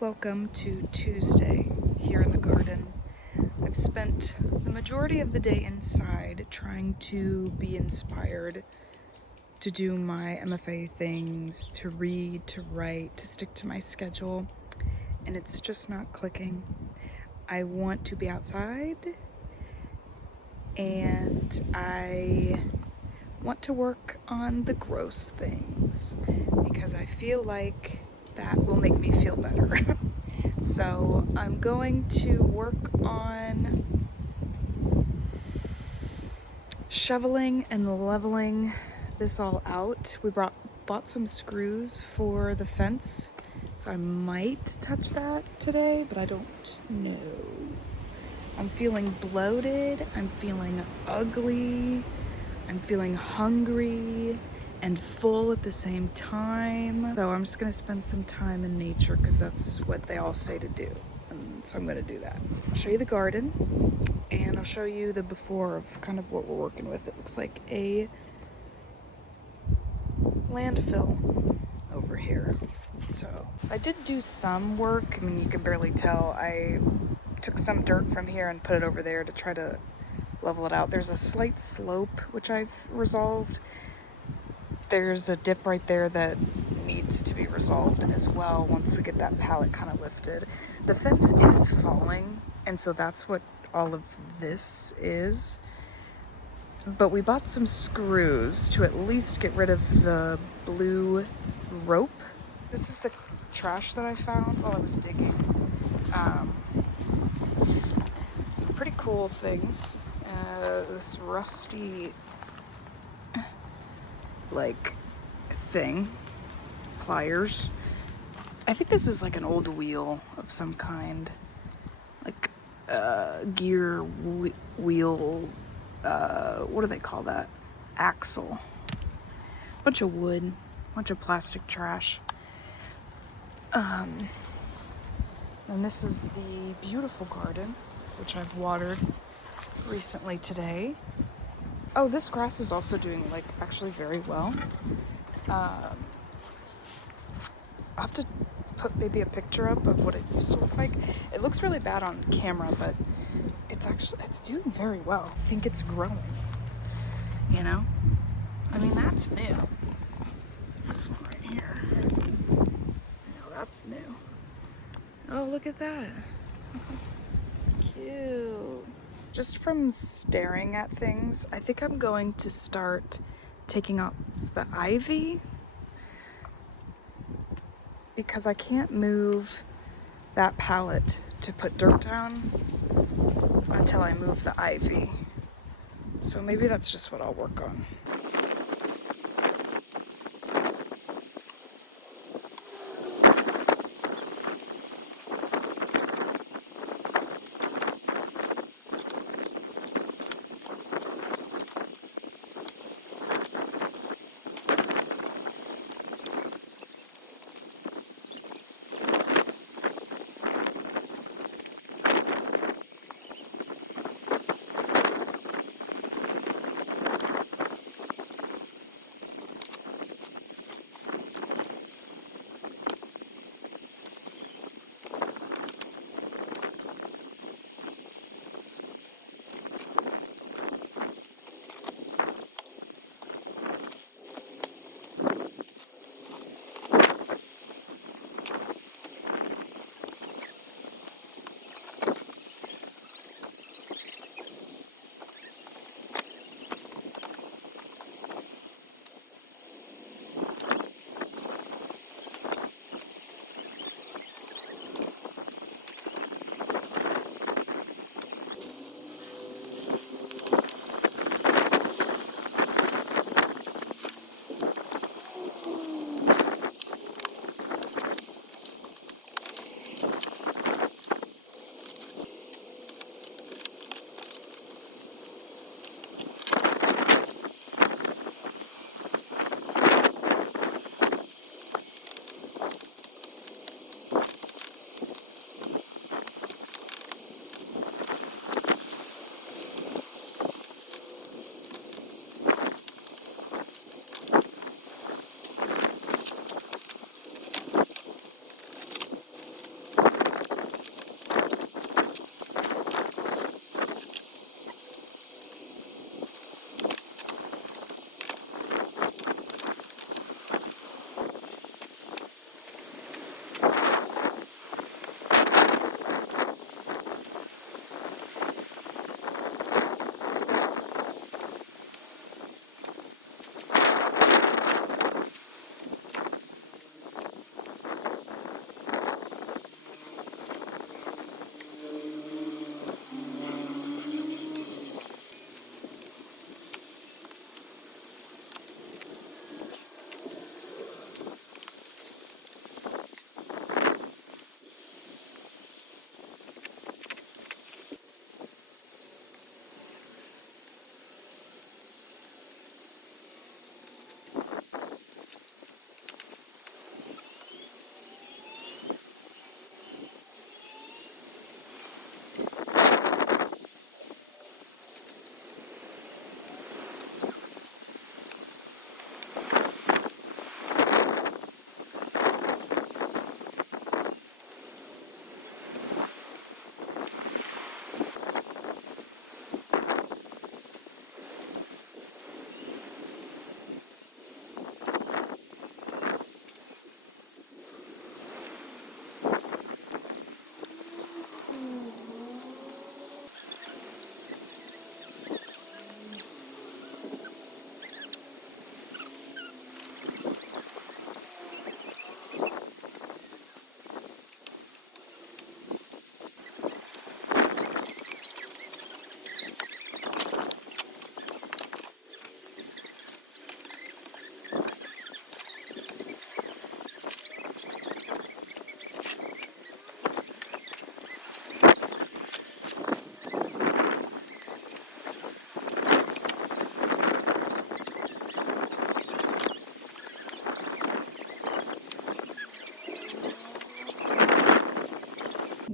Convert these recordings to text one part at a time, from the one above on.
Welcome to Tuesday here in the garden. I've spent the majority of the day inside trying to be inspired to do my MFA things, to read, to write, to stick to my schedule, and it's just not clicking. I want to be outside and I want to work on the gross things because I feel like that will make me feel better. So I'm going to work on shoveling and leveling this all out. We bought some screws for the fence, so I might touch that today, but I don't know. I'm feeling bloated, I'm feeling ugly, I'm feeling hungry and full at the same time. So I'm just gonna spend some time in nature because that's what they all say to do. And so I'm gonna do that. I'll show you the garden and I'll show you the before of kind of what we're working with. It looks like a landfill over here. So I did do some work. I mean, you can barely tell. I took some dirt from here and put it over there to try to level it out. There's a slight slope, which I've resolved. There's a dip right there that needs to be resolved as well once we get that pallet kind of lifted. The fence is falling, and so that's what all of this is. But we bought some screws to at least get rid of the blue rope. This is the trash that I found while I was digging. Some pretty cool things. This rusty thing, pliers. I think this is like an old wheel of some kind, like gear wheel. What do they call that? Axle. Bunch of wood, bunch of plastic trash. And this is the beautiful garden, which I've watered recently today. Oh, this grass is also doing actually very well. I'll have to put maybe a picture up of what it used to look like. It looks really bad on camera, but it's doing very well. I think it's growing, you know? I mean, that's new. This one right here. That's new. Oh, look at that. Cute. Just from staring at things, I think I'm going to start taking off the ivy because I can't move that pallet to put dirt down until I move the ivy. So maybe that's just what I'll work on.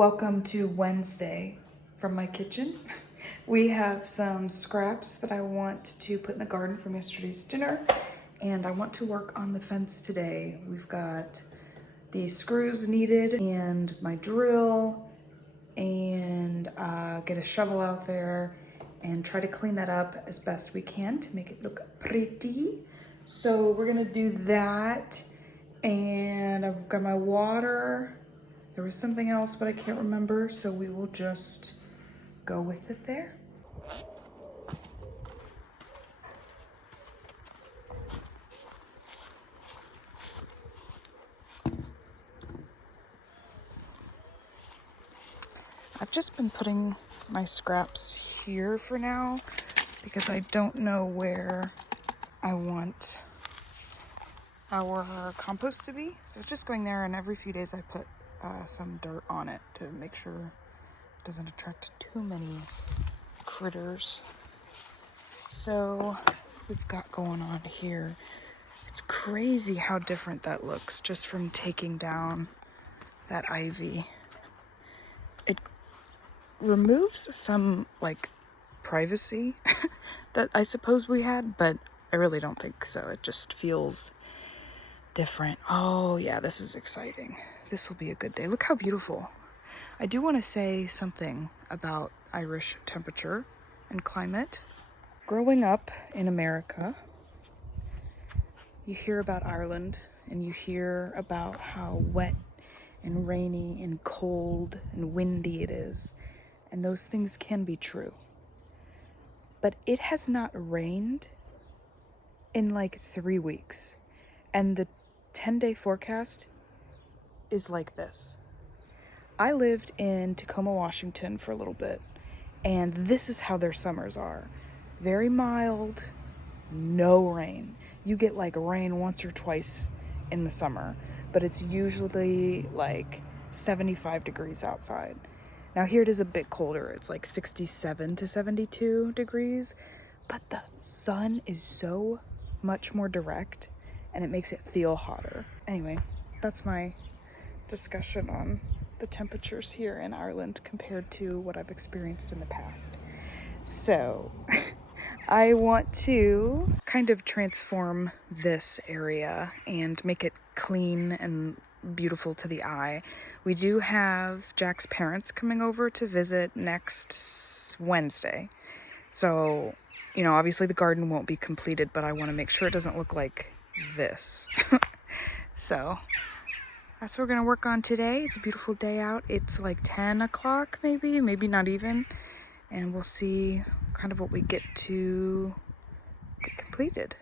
Welcome to Wednesday from my kitchen. We have some scraps that I want to put in the garden from yesterday's dinner, and I want to work on the fence today. We've got the screws needed and my drill, and get a shovel out there and try to clean that up as best we can to make it look pretty. So we're gonna do that, and I've got my water. There was something else, but I can't remember, so we will just go with it there. I've just been putting my scraps here for now because I don't know where I want our compost to be. So it's just going there, and every few days I put some dirt on it to make sure it doesn't attract too many critters. So we've got going on here. It's crazy how different that looks just from taking down that ivy. It removes some like privacy that I suppose we had, but I really don't think so. It just feels different. Oh yeah, this is exciting. This will be a good day. Look how beautiful. I do want to say something about Irish temperature and climate. Growing up in America, you hear about Ireland and you hear about how wet and rainy and cold and windy it is. And those things can be true. But it has not rained in like 3 weeks. And the 10-day forecast is like this. I lived in Tacoma, Washington for a little bit, and this is how their summers are. Very mild, no rain. You get like rain once or twice in the summer, but it's usually like 75 degrees outside. Now here it is a bit colder. It's like 67 to 72 degrees, but the sun is so much more direct and it makes it feel hotter. Anyway, that's my discussion on the temperatures here in Ireland compared to what I've experienced in the past. So I want to kind of transform this area and make it clean and beautiful to the eye. We do have Jack's parents coming over to visit next Wednesday. So, you know, obviously the garden won't be completed, but I want to make sure it doesn't look like this. So that's what we're going to work on today. It's a beautiful day out. It's like 10 o'clock maybe not even. And we'll see kind of what we get to get completed.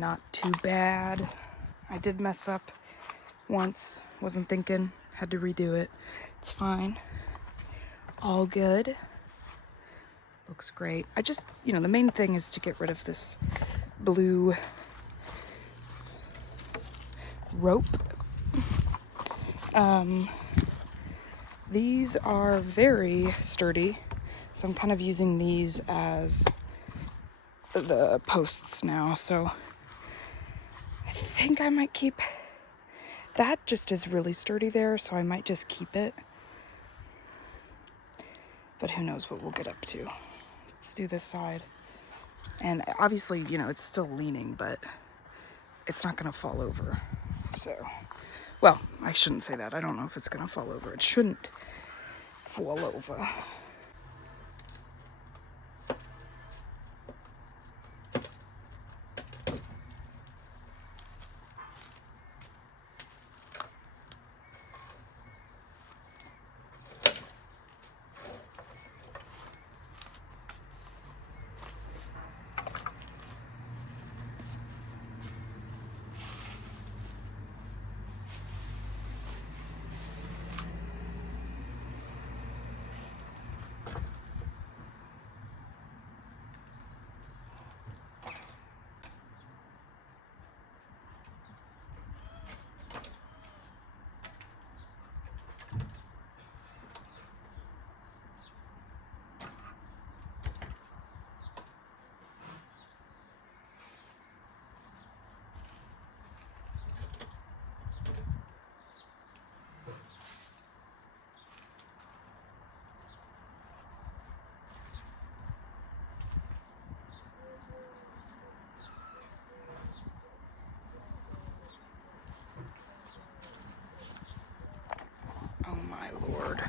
not too bad. I did mess up once, wasn't thinking, had to redo it. It's fine. All good. Looks great. I just, the main thing is to get rid of this blue rope. These are very sturdy, so I'm kind of using these as the posts now. So I think I might keep that, just is really sturdy there, so I might just keep it. But who knows what we'll get up to. Let's do this side. And obviously, it's still leaning, but it's not gonna fall over. So, well, I shouldn't say that. I don't know if it's gonna fall over. It shouldn't fall over. Oh my Lord.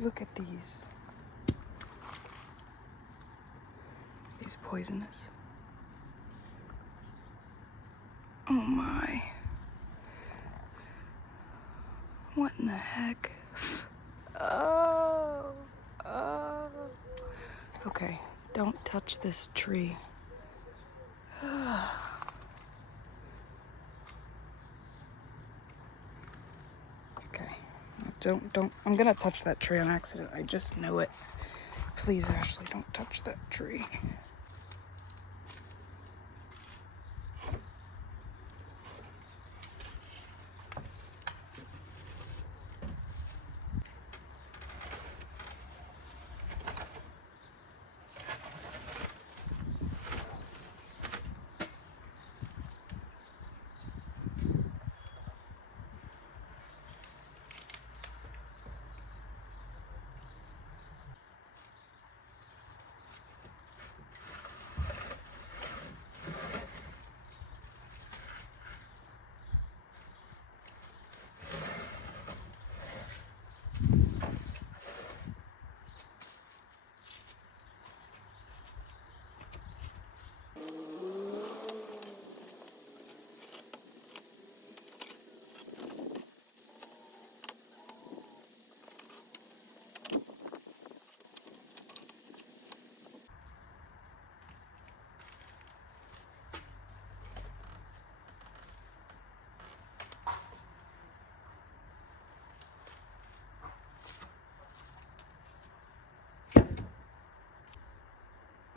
Look at these. These poisonous. Oh my. What in the heck? Oh. Okay, don't touch this tree. Okay, don't, I'm gonna touch that tree on accident. I just know it. Please, Ashley, don't touch that tree.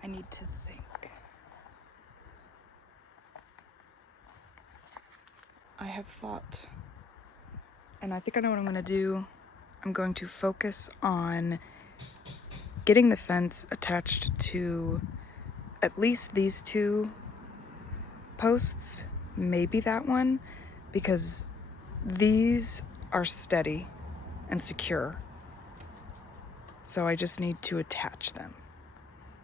I need to think. I have thought, and I think I know what I'm gonna do. I'm going to focus on getting the fence attached to at least these two posts, maybe that one, because these are steady and secure. So I just need to attach them,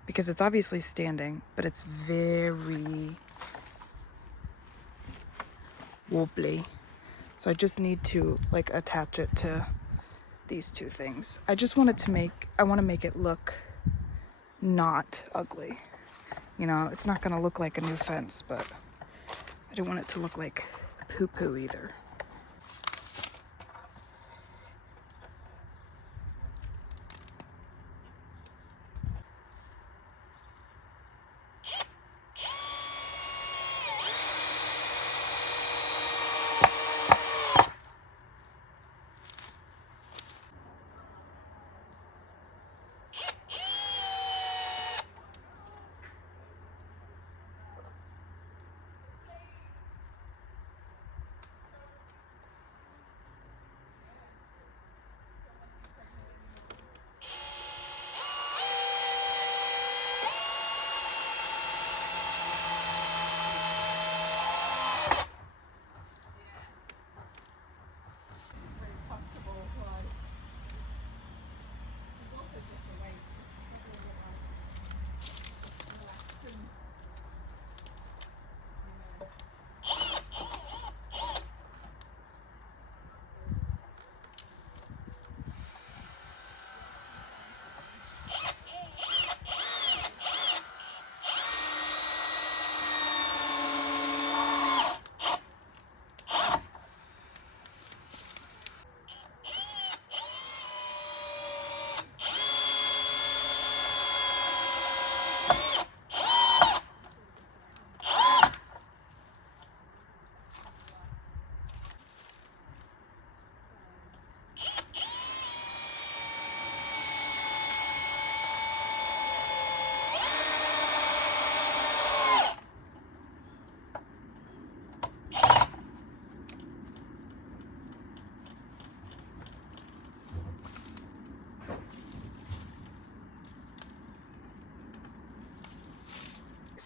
because it's obviously standing, but it's very wobbly. So I just need to attach it to these two things. I want to make it look not ugly. It's not gonna look like a new fence, but I don't want it to look like poo-poo either.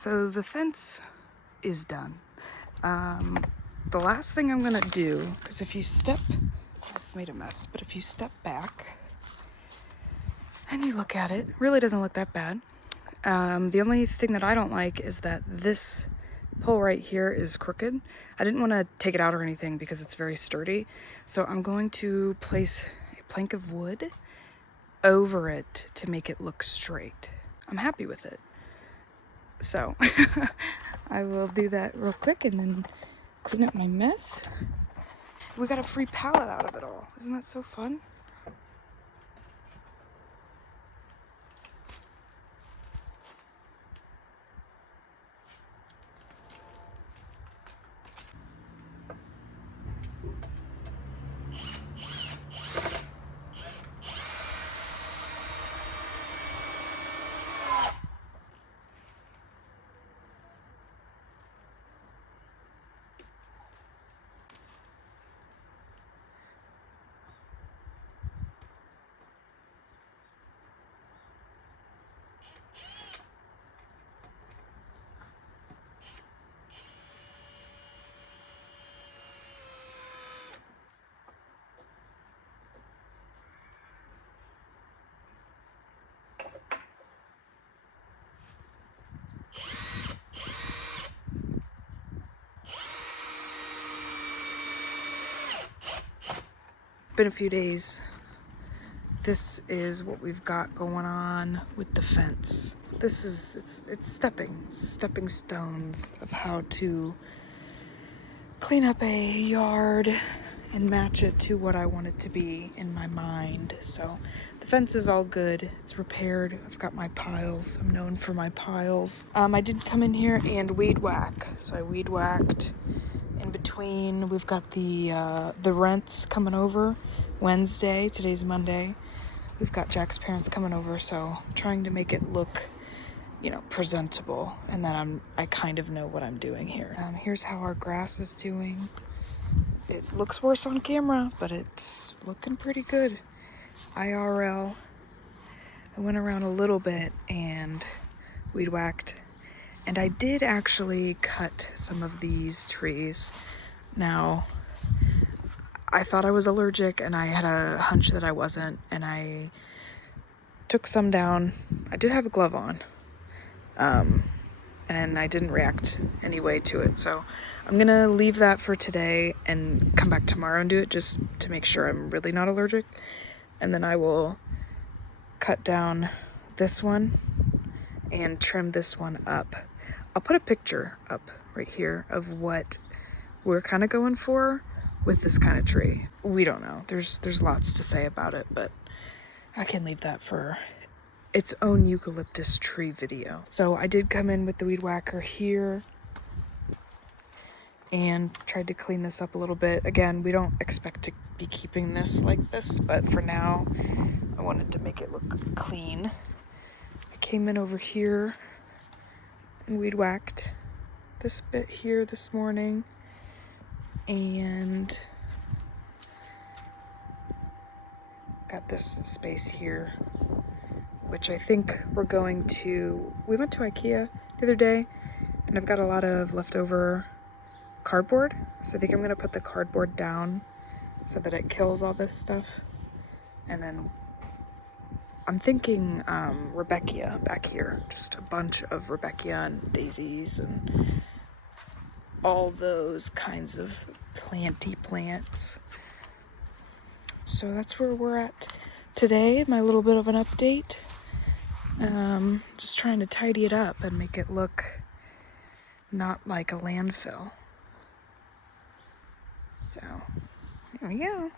So the fence is done. The last thing I'm gonna do, because if you step, I've made a mess, but if you step back and you look at it, it really doesn't look that bad. The only thing that I don't like is that this pole right here is crooked. I didn't want to take it out or anything because it's very sturdy. So I'm going to place a plank of wood over it to make it look straight. I'm happy with it. So I will do that real quick and then clean up my mess. We got a free pallet out of it all. Isn't that so fun? Been a few days. This is what we've got going on with the fence. This is, it's stepping stones of how to clean up a yard and match it to what I want it to be in my mind. So the fence is all good. It's repaired. I've got my piles. I'm known for my piles. I did come in here and weed whack. So I weed whacked in between. We've got the rents coming over Wednesday. Today's Monday. We've got Jack's parents coming over, so I'm trying to make it look, you know, presentable, and then I kind of know what I'm doing here. Here's how our grass is doing. It looks worse on camera, but it's looking pretty good. IRL. I went around a little bit and weed whacked, and I did actually cut some of these trees. Now, I thought I was allergic, and I had a hunch that I wasn't, and I took some down. I did have a glove on, and I didn't react anyway to it, so I'm gonna leave that for today and come back tomorrow and do it just to make sure I'm really not allergic, and then I will cut down this one and trim this one up. I'll put a picture up right here of what we're kind of going for with this kind of tree. We don't know. There's lots to say about it, but I can leave that for its own eucalyptus tree video. So I did come in with the weed whacker here and tried to clean this up a little bit. Again, we don't expect to be keeping this like this, but for now, I wanted to make it look clean. I came in over here and weed whacked this bit here this morning, and got this space here, which I think we went to IKEA the other day, and I've got a lot of leftover cardboard, so I think I'm gonna put the cardboard down so that it kills all this stuff, and then I'm thinking Rudbeckia back here, just a bunch of Rudbeckia and daisies and all those kinds of planty plants. So that's where we're at today, my little bit of an update. Just trying to tidy it up and make it look not like a landfill. So, there we go.